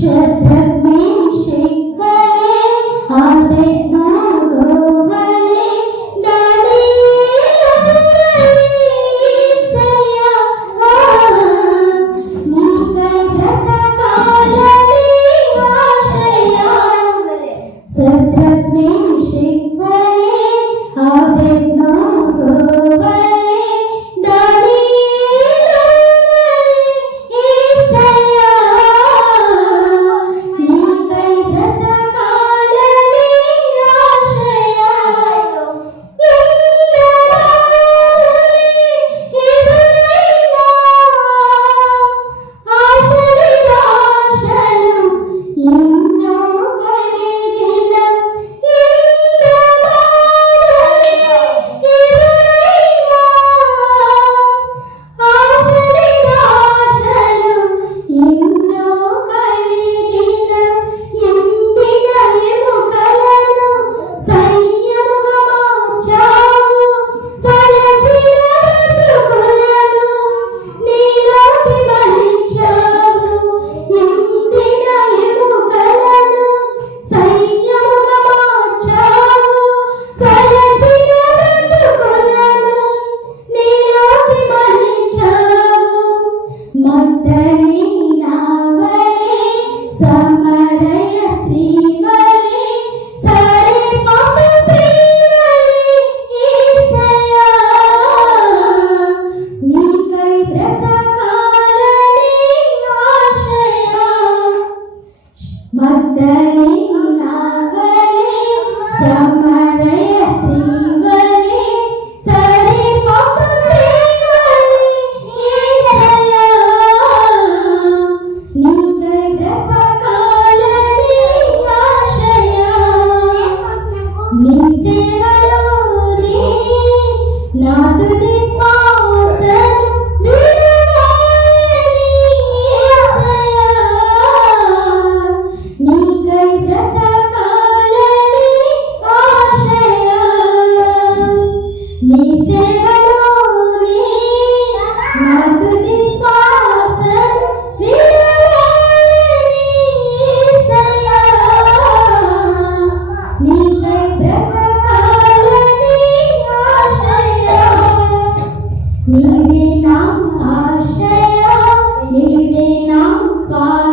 Shut up. Some Sneha Sneha Sneha Sneha Sneha